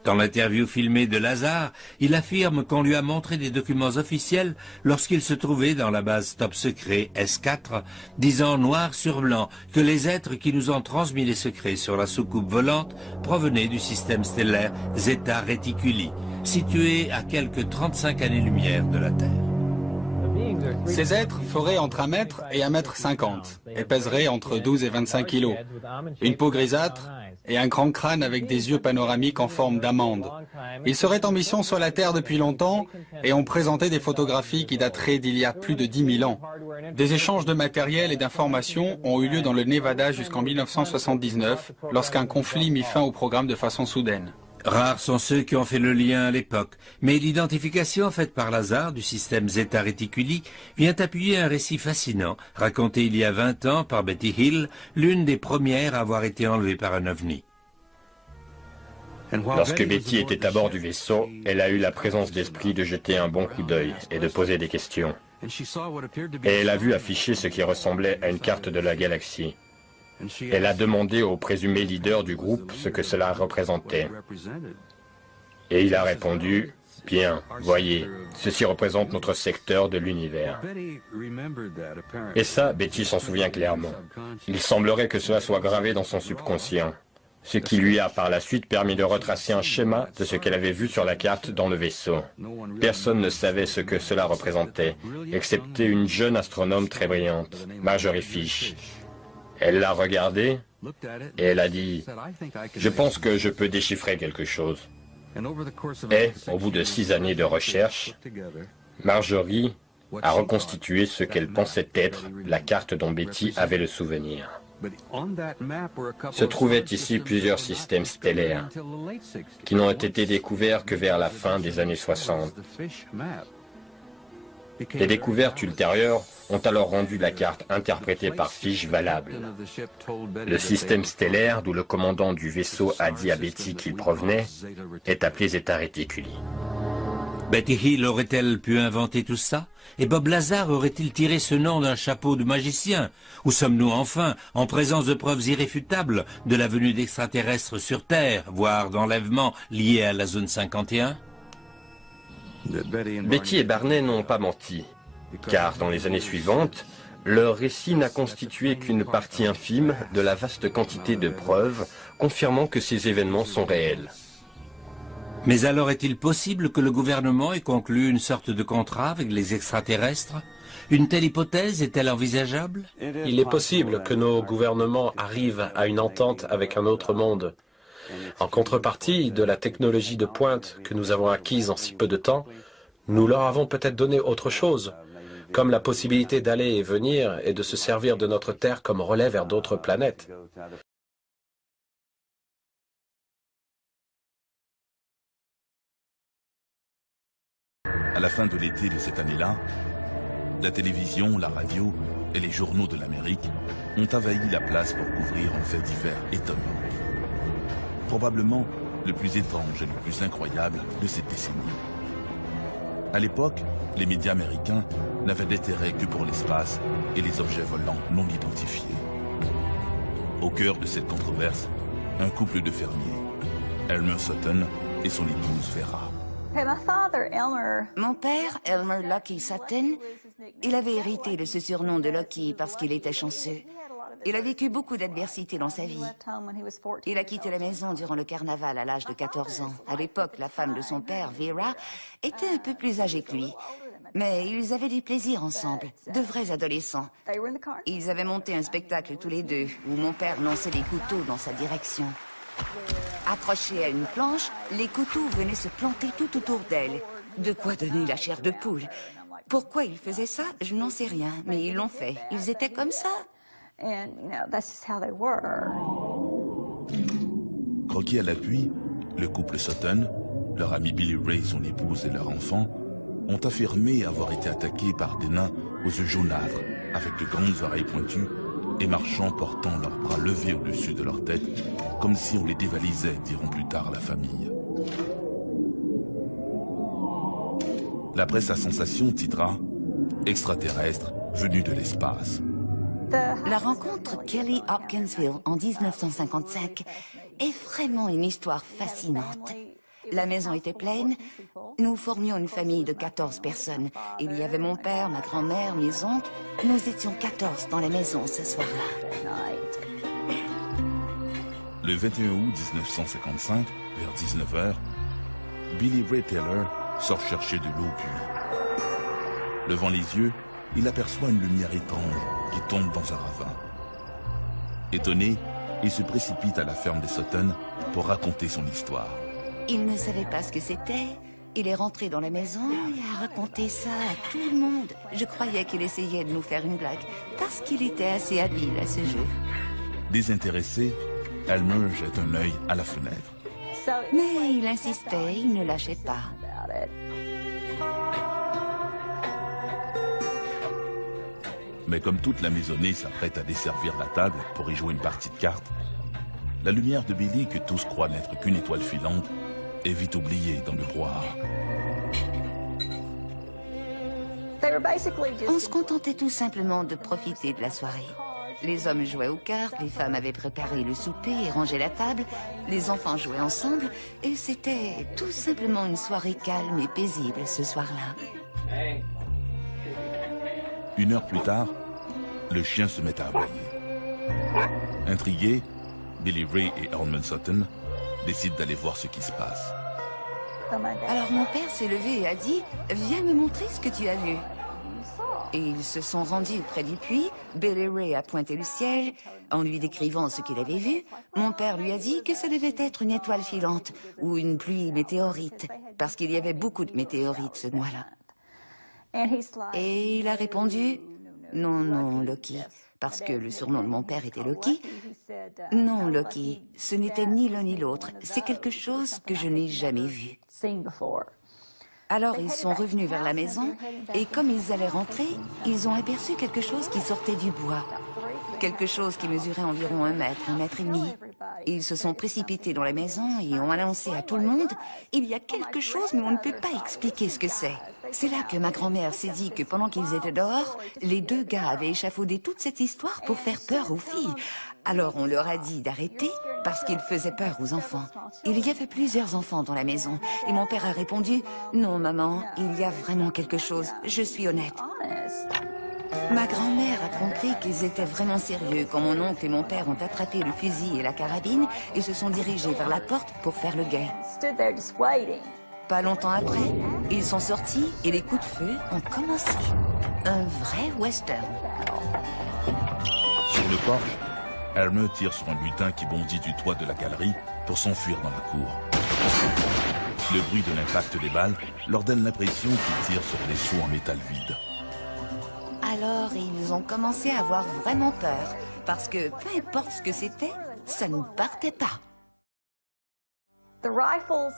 Dans l'interview filmée de Lazar, il affirme qu'on lui a montré des documents officiels lorsqu'il se trouvait dans la base top secret S4, disant noir sur blanc que les êtres qui nous ont transmis les secrets sur la soucoupe volante provenaient du système stellaire Zeta Reticuli, situé à quelques 35 années-lumière de la Terre. Ces êtres feraient entre 1 mètre et 1,50 m et pèseraient entre 12 et 25 kg. Une peau grisâtre et un grand crâne avec des yeux panoramiques en forme d'amande. Ils seraient en mission sur la Terre depuis longtemps et ont présenté des photographies qui dateraient d'il y a plus de 10 000 ans. Des échanges de matériel et d'informations ont eu lieu dans le Nevada jusqu'en 1979, lorsqu'un conflit mit fin au programme de façon soudaine. Rares sont ceux qui ont fait le lien à l'époque, mais l'identification faite par Lazar du système Zeta Reticuli vient appuyer un récit fascinant, raconté il y a 20 ans par Betty Hill, l'une des premières à avoir été enlevée par un ovni. Lorsque Betty était à bord du vaisseau, elle a eu la présence d'esprit de jeter un bon coup d'œil et de poser des questions. Et elle a vu afficher ce qui ressemblait à une carte de la galaxie. Elle a demandé au présumé leader du groupe ce que cela représentait. Et il a répondu, « Bien, voyez, ceci représente notre secteur de l'univers. » Et ça, Betty s'en souvient clairement. Il semblerait que cela soit gravé dans son subconscient, ce qui lui a par la suite permis de retracer un schéma de ce qu'elle avait vu sur la carte dans le vaisseau. Personne ne savait ce que cela représentait, excepté une jeune astronome très brillante, Marjorie Fish. Elle l'a regardé et elle a dit « Je pense que je peux déchiffrer quelque chose. » Et, au bout de 6 années de recherche, Marjorie a reconstitué ce qu'elle pensait être la carte dont Betty avait le souvenir. Se trouvaient ici plusieurs systèmes stellaires qui n'ont été découverts que vers la fin des années 60. Les découvertes ultérieures ont alors rendu la carte interprétée par Fish valable. Le système stellaire, d'où le commandant du vaisseau a dit à Betty qu'il provenait, est appelé Zeta Reticuli. Betty Hill aurait-elle pu inventer tout ça? Et Bob Lazar aurait-il tiré ce nom d'un chapeau de magicien? Ou sommes-nous enfin en présence de preuves irréfutables de la venue d'extraterrestres sur Terre, voire d'enlèvements liés à la zone 51? Betty et Barney n'ont pas menti, car dans les années suivantes, leur récit n'a constitué qu'une partie infime de la vaste quantité de preuves confirmant que ces événements sont réels. Mais alors est-il possible que le gouvernement ait conclu une sorte de contrat avec les extraterrestres? Une telle hypothèse est-elle envisageable? Il est possible que nos gouvernements arrivent à une entente avec un autre monde. En contrepartie de la technologie de pointe que nous avons acquise en si peu de temps, nous leur avons peut-être donné autre chose, comme la possibilité d'aller et venir et de se servir de notre Terre comme relais vers d'autres planètes. À la fin de l'été de cette année-là, la télévision, la radio et les journaux de l'Amérique ont envahi la place pour couvrir un fait divers étonnant. Probablement le plus étrange et le plus incroyable de cette décennie. À l'époque, les médias américains n'avaient d'intérêt que pour l'espace et les objets volants non identifiés. Au cœur de cette controverse, un couple de fermiers, Elmer Sutton et son épouse Vera. Mon père, Elmer Lucky Sutton, il avait hérité de ce surnom de Lucky parce qu'il était chanceux. Il a vécu beaucoup d'adversités dans sa vie. Il a quitté la maison durant le carnaval à l'âge de 14 ans. À l'époque, la femme de son père, Vera, était un peu plus âgée que lui. Mais ils avaient du plaisir ensemble, de vrais adolescents. Ils avaient monté un spectacle tous les deux, où mon père lançait des couteaux dans sa direction. Accrochés à une planche, les couteaux venaient se planter tout autour d'elle. De quoi donner la chair de poule. Pourquoi ils faisaient ça, je n'en sais rien, mais ils l'ont fait. Ils étaient comme ça. Croquis à l'appui, le couple Sutton, leur ami Billy Ray, son épouse et leur enfant, ont affirmé avoir été attaqués par des nains aux yeux jaunâtres, avec de grandes oreilles pointues, et marchant portant leurs bras levés au-dessus de leur tête, comme si on les dévalisait, diront plus tard la famille. La presse à sensation titra « extraterrestre venu de l'espace. La rencontre Kelly-Hopkinsville en 1955 est vraiment une histoire fascinante. La maison était pleine. Nous formions une famille de 14 personnes. Il y avait mon père, ma grand-mère, mes oncles. Nous étions 14 dans la maison ce soir-là. Le 21 août 1955, vers 19h, Billy Ray Taylor sort chercher de l'eau au puits. Levant les yeux, il aperçoit une lumière étrange qui tombe dans un ravin. Étonné, il se précipite à la ferme des Sutton pour raconter son histoire. Il ne savait pas ce que c'était. Il est rentré dans la maison et a raconté ça à tout le monde. Je croyais qu'il essayait de nous faire une blague, parce qu'il était assez habile à ce jeu. Désintéressé, Elmer jette un œil à la fenêtre. Mais il insistait, il ne lâchait pas. Mais comme toute la maisonnée s'apprête à desservir la table pour y jouer une partie de cartes, la lumière de Billy, que tous croient n'être qu'une étoile filante, est vite oubliée dans le brouhaha. On se contentait tout simplement de profiter de la soirée. Les hommes jouaient aux cartes, les femmes avaient préparé le souper et rangé la table, les enfants jouaient ensemble, et c'était tout simplement une soirée calme et paisible ce soir-là. Une heure plus tard, le chien se met à aboyer. Intrigués, Billy Ray et Elmer Sutton décident d'aller voir ce qui se passe. Alors mon père s'est levé et a dit « Viens me montrer ce que tu as vu ». Et ils se sont rendus près du puits. Billy Ray a pointé le ciel en lui décrivant ce qu'il avait vu. Mon père lui a dit que ça devait être une étoile filante ou une pluie météorite, parce qu'il y avait beaucoup de météorites ce mois-là. Et il a répondu « Non, non, Loki », parce que le surnom de mon père était Loki. « Non, Loki, ce n'était ni l'un ni l'autre. C'est quelque chose que je n'ai jamais vu. » Alors ils sont revenus vers la maison et comme ils allaient rentrer, ils ont aperçu quelque chose qui sortait du bois. Quelque chose qui mesurait environ 1 mètre, 1 mètre et demi. Ils se sont précipités dans la maison et ont annoncé à tout le monde « Il y a quelque chose, mais on ne peut pas expliquer ce que c'est. » C'est là que ma grand-mère s'est dit que pendant qu'ils étaient dehors, les 2 gars avaient échafaudé toute cette histoire pour faire peur aux filles. Alors on leur a dit d'arrêter parce qu'ils faisaient peur aux enfants. Il y avait plusieurs enfants dans la maison et mon père a répondu « Non maman, il y a vraiment quelque chose, je suis honnête. » Ma grand-mère a compris qu'ils étaient vraiment sérieux quand mon oncle et mon père ont attrapé le fusil et la carabine et se sont dirigés vers la porte pour faire le guet. Pas longtemps après, ils sont sortis et les coups de feu ont commencé. Un vrai western. Sur le porche, Elmer tire sur un lutin qui bondit du toit de la galerie pour s'enfuir dans la cour. Le bruit de l'impact des balles leur donne l'impression qu'ils tirent sur des seaux en métal vide. Alors ils ont commencé à avoir vraiment peur, parce que peu importe ce que c'était, ça ne partait pas.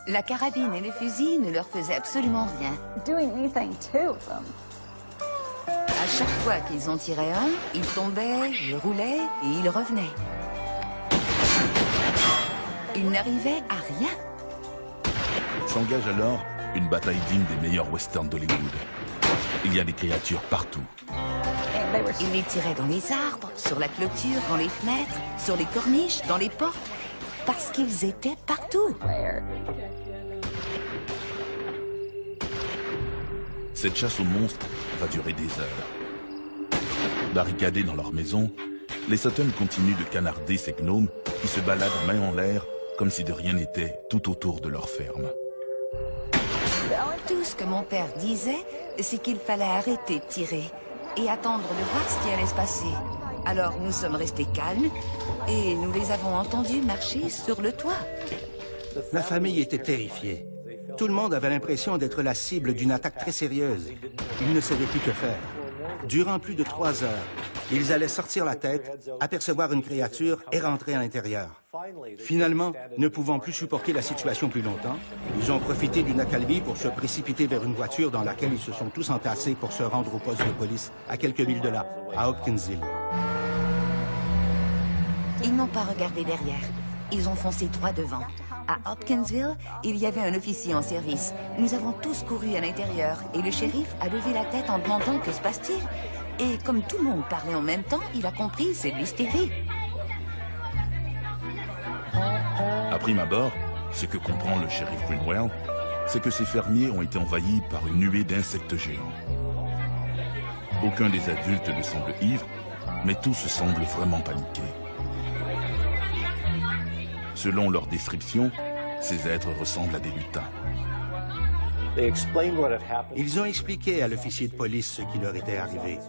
La carabine et le fusil ne leur faisaient absolument rien. À chaque fois qu'ils en tiraient un, ils tombaient, ils roulaient et ils revenaient. Ils n'arrivaient à rien. S'engage alors une bataille digne des meilleurs westerns d'Hollywood. Il y a des créatures partout. Ils les tiraient dans les arbres, sur la clôture, dans les fenêtres, sur les corniches, dans les portes, parce qu'ils étaient partout. Cette chasse aux monstres va durer des heures. Barricadés dans leur maison, les Sutton continuent de canarder ces gnomes qui se baladent main en l'air comme si de rien n'était tout autour de leur ferme. Tout ce que mon père disait, c'est qu'il fallait arrêter de tirer et attendre de voir ce qui allait se passer. Alors nous sommes restés calmes et nous les avons entendus marcher sur le toit. La famille était terrifiée. Tout le monde avait l'impression d'être la cible d'une attaque très sérieuse. Ils ne savaient plus que faire. Durant plus de 3 heures, ils allaient sortir la tête, apercevoir une créature et rentrer à l'intérieur. Finalement, ne pouvant plus supporter la situation plus longtemps, ils ont profité d'une accalmie pour se précipiter vers une voiture dans laquelle ils se sont tous entassés pour se rendre au poste de police à quelques milles de là, à Hopkinsville. Ils n'ont pas regardé derrière. Ils ont foncé droit devant. À Hopkinsville, il y avait un officier en service. Nous avons tous couru à l'intérieur et le shérif a levé la tête en demandant que se passe-t-il. Et comme tout le monde parlait en même temps, il a compris, c'est de l'hystérie. À prime abord, ce que comprend le shérif Greenwell, c'est que ces fermiers ont été envahis par une nuée d'insectes géants. Aucun des adultes ne semble ivre, mais tous semblent vraiment paniqués. Selon leur description, ces êtres ressemblent à des lutins. Ils ont expliqué à l'officier de police ce qui leur était arrivé.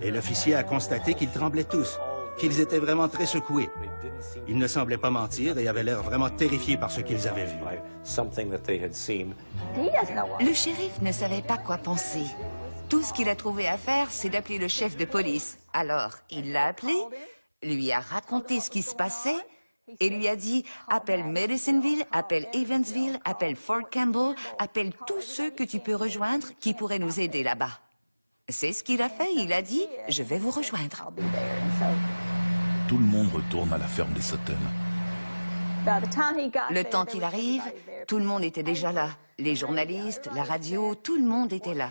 Et l'officier a constaté qu'ils tremblaient tous, qu'ils étaient vraiment très secoués. Ils ne semblaient pas mentir et avaient l'air vraiment terrifiés par ce qu'ils avaient vu. Le shérif ne savait pas quoi penser. Tout ce qu'il a trouvé à faire, c'est d'appeler le chef de police. Alors, il l'a appelé, lui a raconté ce qui se passait et lui a dit « Appelle Medicineville, appelle Evansville, appelle Fort Campbell, appelle tous ceux que tu peux rejoindre qui pourraient nous aider là-bas. » C'est ce qu'il a fait, il a dit « Je vais vous rejoindre. » Tout le monde retourne à la ferme des Sutton. Le temps qu'il arrive, tout le monde était déjà là. Les journalistes, la radio, tout le monde était là.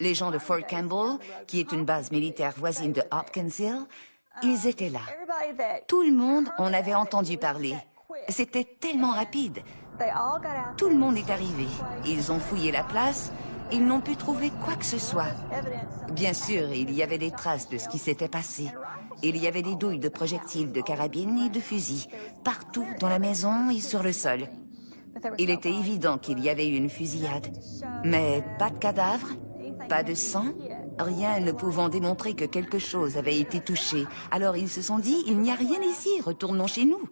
Les gens de Fort Campbell, qui est une base militaire voisine de Hopkinsville, ils étaient là. Tout le monde en avait entendu parler. C'était tellement rapide. Tout le monde est arrivé. Ils ont fouillé la place. Ils n'ont pu trouver quoi que ce soit. Bien sûr, il y avait des traces de ce qui s'était passé. Il y avait des douilles de projectiles de carabines et de fusils, partout dans la maison et sur le sol. Il était évident qu'il y avait eu une fusillade. Mais pas de cadavre, pas de sang, rien ne pouvant démontrer que quelque chose avait été touché. Alors ils se sont dit, il n'y a rien ici, retournons chez nous.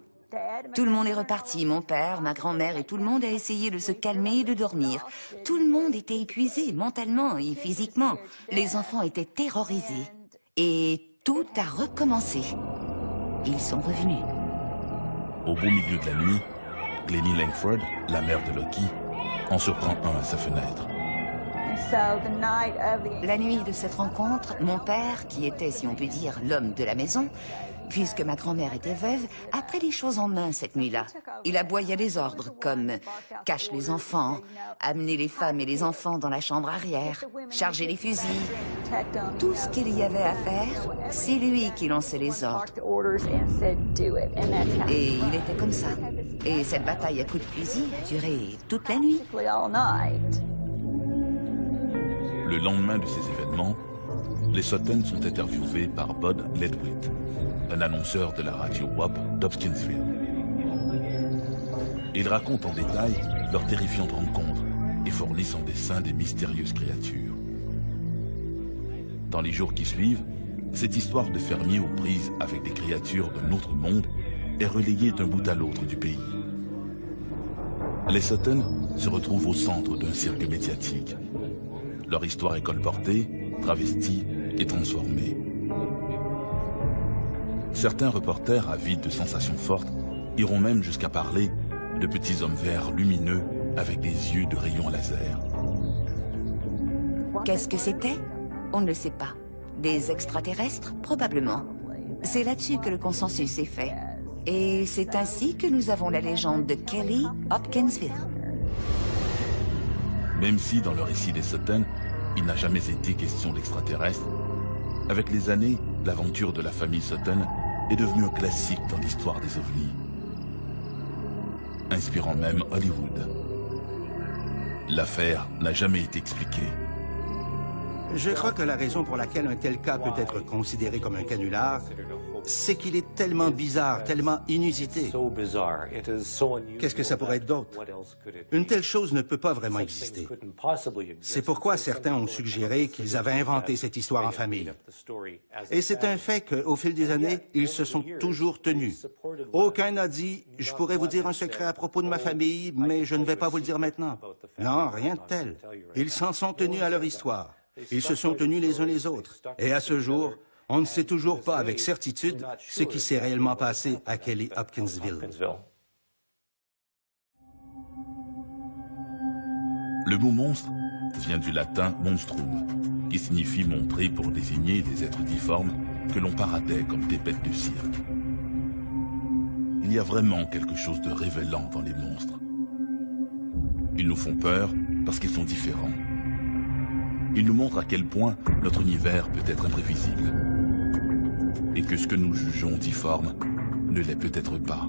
Tout le monde est reparti, mon père, ma grand-mère et tout le monde a essayé de se calmer et de dormir. Tout le monde était épuisé, mentalement et physiquement. Les enfants étaient terrorisés. Et tout a recommencé. Ils sont revenus. Au beau milieu de la nuit, Glennie Langford, la mère de Loki, en surprend un à sa fenêtre. La nuit de cette rencontre, mon père, qui était, si on peut dire, l'homme de la maison, puisque ma grand-mère était veuve, a pris les choses en main cette nuit-là. Il aboyait des ordres comme « cache les enfants »,« amener les femmes et les enfants dans la chambre arrière »,« charger les fusils ». Tout ce qu'il y avait à faire, c'est lui qui lançait les ordres. Et il était comme ça. Et cette bataille à coups de fusil a duré toute la nuit. Le lendemain de ces événements, les Sutton sont interviewés par Bud Ledwith, un annonceur de la radio WAP d'Hopkinsville. Ils racontent en détail leur terrifiante rencontre et fournissent en dessin des mystérieuses créatures. Dans les jours qui suivent, cette histoire de fermiers aux prises avec des créatures d'un autre monde est relayée d'un bout à l'autre du pays. Les Sutton se retrouvent au centre d'un cirque médiatique. Leur histoire est colportée, travestie et transformée. Certains reporters, avides de sensations fortes, iront même jusqu'à parler de petits hommes verts lumineux avec des yeux de rayons laser. Qu'est-ce que c'était? On ne le sait pas. Des extraterrestres? Probablement. C'est là-dessus que le consensus est fait. Et c'est ainsi que nous avons la légende de Kelly Hopkinsville. Même si dans le récit des Sutton, il n'a jamais été question d'extraterrestres, avec les années, l'aventure de la famille Sutton est devenue un classique dans l'histoire des ovnis, inspirant même Hollywood. L'affaire n'a jamais été expliquée. Je crois que la raison pour laquelle un tel cas peut être considéré comme un canular, c'est qu'il est tellement bizarre, tellement inusité. Qu'est-ce que ça pourrait être d'autre? Une telle chose ne peut pas vraiment exister. C'est pourquoi certains ont suggéré qu'ils avaient inventé cette histoire en famille. Et c'est un fait qu'au fil des années, ils se sont toujours tenus. Aucun n'a dit « Je pourrais vous dire un secret à propos de ma famille, mais je ne vais pas vous le dire maintenant. » Non, rien de tel. Ils s'en sont tenus à leur histoire. Ils se sont tenus les uns les autres. Et à ce jour, on ne sait toujours pas avec certitude ce qui s'est réellement passé à Kelly Hopkinsville. Le mot monstre vient du latin monstrum, qui signifie montrer pour désigner des êtres difformes que l'on paradait comme des bêtes de cirque. Il y a vraiment quelque chose de révélant dans les monstres. Ils nous font peur parce qu'ils sont différents. Ils nous montrent à quel point notre univers peut être imprévisible. Et que ce que nous jugeons difforme ne l'est peut-être pas.